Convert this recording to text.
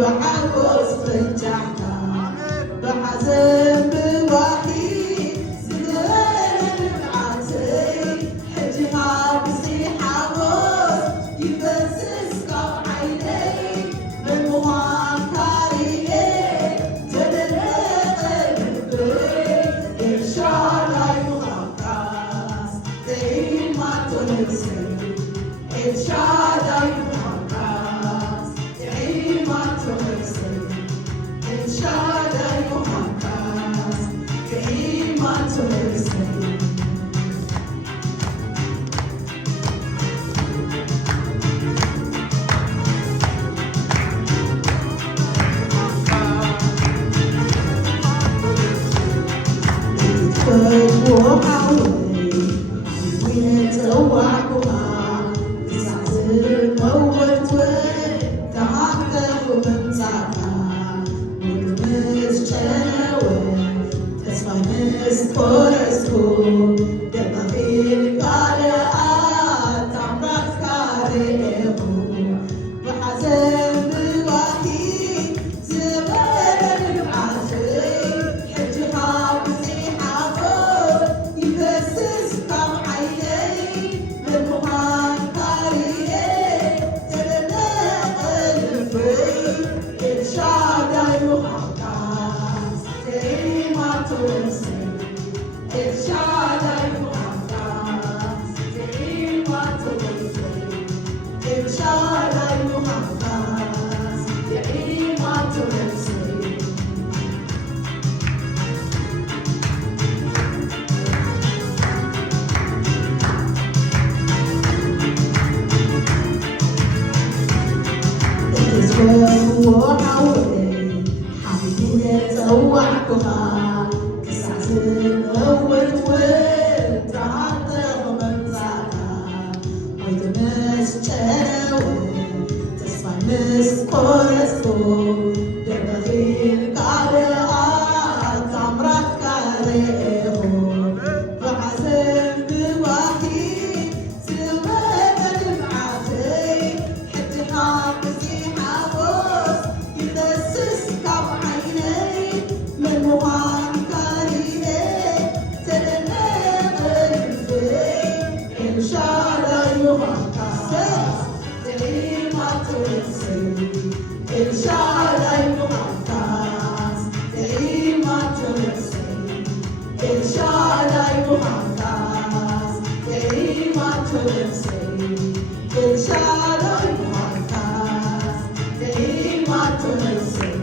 بحاجوز فنجعنا بحزن بوحيد زغير بعتي حجها بصيحة غوز يبسس قو عيني من مواكاريه تدرق البي إرشاد يغاقاس زي ما تنسي إرشاد يغاقاس زي ما تنسي إرشاد يغاقاس زي ما تنسي وحاولي ويتوعكها تسعزل موت وتعقب ومنزعها ولمس شنوي تسمع نس كورسكو دماغي قارئات عمرك قارئه وحزن بالوحيد زغير العزي حجها بزيحة فوق يبسس كم عيني من مهان قارئه تلنق الفي إرشاد يغاقاس زي ما تنسي إرشاد يغاقاس زي ما تنسي إرشاد يغاقاس زي ما تنسي وحاولي حبيبي تزوعكها كسعزل أول وين تعطى ومنزعها ويدمس شنوي تسمع مس كورسكو دماغي قارئات عمرك قارئه وحزن بوحيد زغير بعتي حجها بزيحة غوز يبسس كم عيني من مهان قارئه تدنق الفي إرشاد يغاقاس زي ما تنسي إرشاد يغاقاس زي ما تنسي إرشاد يغاقاس زي ما تنسي إرشاد يغاقاس زي ما تنسي